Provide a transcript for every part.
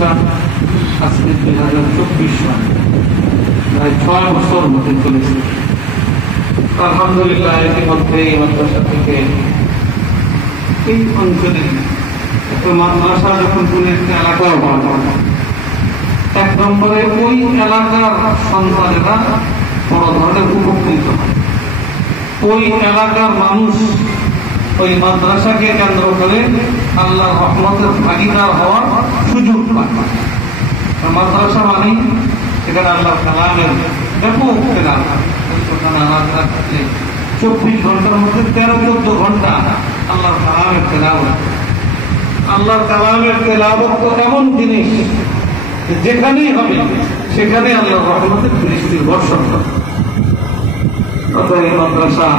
প্রতিষ্ঠান আজকে 2024 সাল, প্রায় 6 বছর মধ্যে চলেছে। আলহামদুলিল্লাহ ইতিমধ্যে এই মাদ্রাসা থেকে এই অঞ্চলে একটা মাদ্রাসা যখন কোন একটা এলাকায় বাড়ানো, 1 নম্বরে ওই এলাকার সন্তানেরা বড় ধরনের উপকৃত হয়। ওই এলাকার মানুষ ওই মাদ্রাসাকে কেন্দ্র করে আল্লাহর রহমতের ভাগীদার হওয়ার সুযোগ পায়। মাদ্রাসা মানেই এখানে আল্লাহর কালামের ব্যাপক তেলাওয়াত। ওখানে আমার 24 ঘন্টার মধ্যে 13-14 ঘন্টা আল্লাহর কালামের তেলাওয়াত। আল্লাহর কালামের তেলাওয়াত তো এমন জিনিস যেখানেই হবে সেখানে আল্লাহর রহমতের বৃষ্টির বর্ষণ হবে। অতএব মাদ্রাসা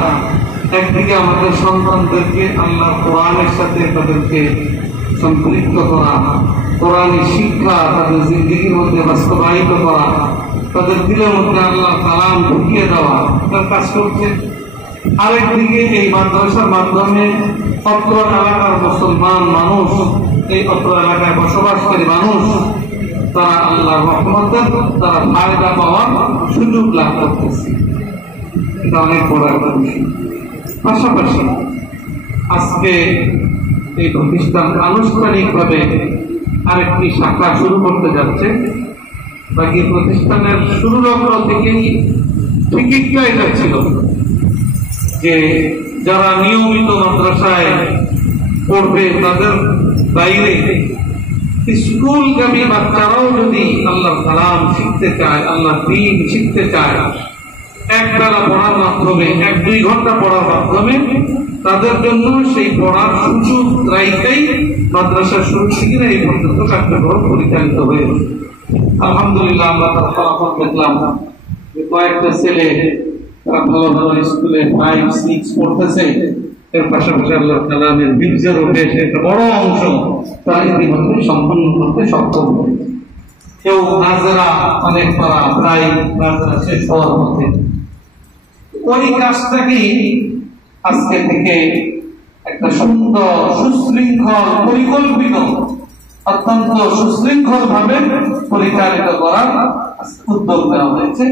একদিকে আমাদের সন্তানদেরকে আল্লাহর কোরআনের সাথে তাদেরকে সম্পৃক্ত করা, কোরআনের শিক্ষা তাদের জিন্দগির মধ্যে বাস্তবায়িত করা, তাদের দিলের মধ্যে আল্লাহর কালাম ঢুকিয়ে দেওয়া, তার কাজ করছে। আরেকদিকে এই মাদ্রাসার মাধ্যমে অত্র এলাকার মুসলমান মানুষ, এই অত্র এলাকায় বসবাসকারী মানুষ, তারা আল্লাহর রহমতের তারা ফায়দা পাওয়ার সুযোগ লাভ করতেছে। এটা অনেক বড় একটা বিষয়। পাশাপাশি আজকে এই প্রতিষ্ঠান আনুষ্ঠানিকভাবে আরেকটি শাখা শুরু করতে যাচ্ছে। বাকি প্রতিষ্ঠানের শুরু লগ্ন থেকেই ঠিকই এটা ছিল যে যারা নিয়মিত মাদ্রাসায় পড়বে তাদের বাইরে স্কুলগামী বাচ্চারাও যদি আল্লাহর কালাম শিখতে চায়, আল্লাহর দ্বীন শিখতে চায়, একবেলা পড়ার মাধ্যমে 1-2 ঘন্টা পড়ার মাধ্যমে তাদের জন্য সেই পড়ার সুযোগ রাইতেই মাদ্রাসা শুরু থেকে এই পর্যন্ত কার্যক্রম পরিচালিত হয়েছে। আলহামদুলিল্লাহ আমরা তার ফলাফল দেখলাম যে কয়েকটা ছেলে তারা ভালো ভালো স্কুলে 5-6 পড়তেছে। এর পাশাপাশি আল্লাহর কালামের বীর্যের উঠে একটা বড় অংশ তারা ইতিমধ্যে সম্পন্ন করতে সক্ষম হয়েছে। কেউ নাজেরা অনেক পড়া, প্রায় নাজেরা শেষ হওয়ার মধ্যে। ওই কাজটাকে আজকে থেকে একটা সুন্দর সুশৃঙ্খল পরিকল্পিত অত্যন্ত সুশৃঙ্খল ভাবে পরিচালিত করার উদ্যোগ নেওয়া হয়েছে।